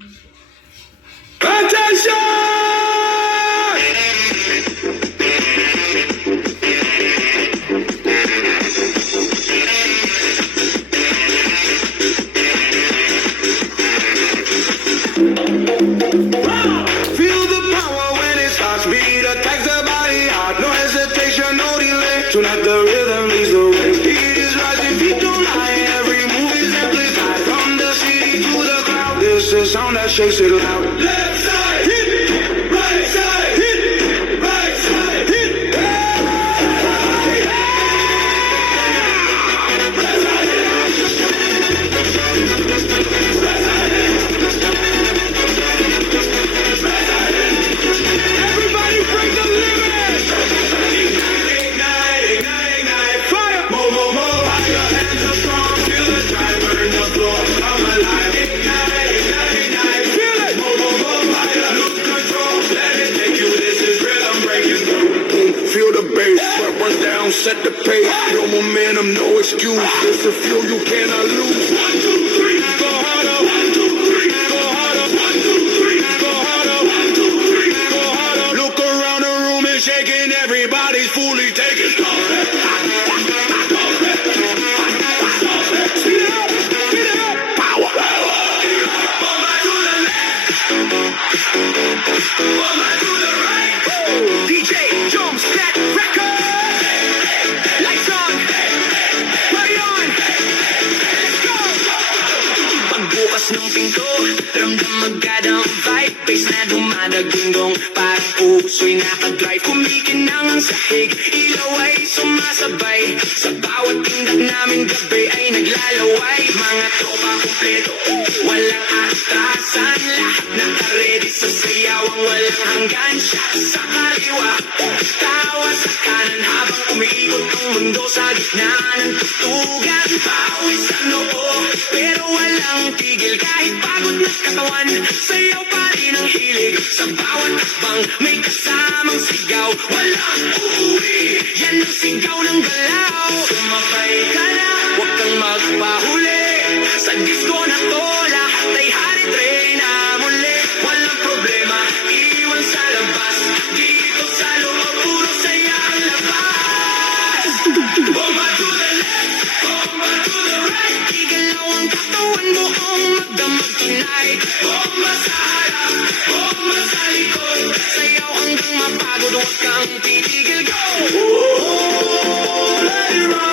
Feel the power when it starts. Beat attacks the body hard. No hesitation, no delay. Tonight the rhythm leads the way. Beat is rising, feet don't lie. Every move is amplified. From the city to the crowd. This is sound that shakes it loud. Left side hit, right side hit, right side hit. Everybody break the limit. Ignite, ignite, ignite, ignite. Fire. More, more, more. Fire. Hands are strong. Feel the drive. Burn the floor. Come alive. Ignite, ignite, ignite. Feel it. More, more, more. Fire. Lose control. Let it take you. This is rhythm breaking through. Feel the bass. Sweat runs down. Set the pace. No momentum. No excuse. It's a fuel you cannot lose. 1, 2, 3. Go harder. 1, 2, 3. Go harder. 1, 2, 3. Go harder. 1, 2, 3. Go harder. Look around the room and shaking. Everybody's fully taking. Speed it up. Speed it up. Power. Bomba to the left. Bomba to the right. DJ Jones, that record. Lights on. Party on. Let's go. Pagbukas ng pinto, ramdam agad ang vibe. Bass na dumadagundong, parang puso'y nakadrive. Kumikinang ang sahig, ilaw ay sumasabay. Sa bawat tindak namin gabi ay naglalaway. Mga tropa kumpleto, walang atrasan. Lahat naka-ready sa sayawang walang hanggan. Shot sa kaliwa, tawa sa kanan. Habang umiikot ang mundo sa gitna ng tutugan. Pawis sa noo, pero walang tigil. Kahit pagod na katawan, sayaw pa rin ang hilig. Sa bawat akbang may kasamang sigaw. Walang uuwi, yan ang sigaw ng galaw. Sumabay ka na, huwag kang magpahuli. Sa disco na to, lahat ay hari-tray na muli. Walang problema, iwan sa labas. Dito sa loob, puro saya ang labas. Bomba to the left, bomba to the right. Igalaw ang katawan mo ang magdamag tonight. Bomba sa harap, bomba sa likod. Sayaw hanggang mapagod, huwag kang titigil, go! Oh, let it run.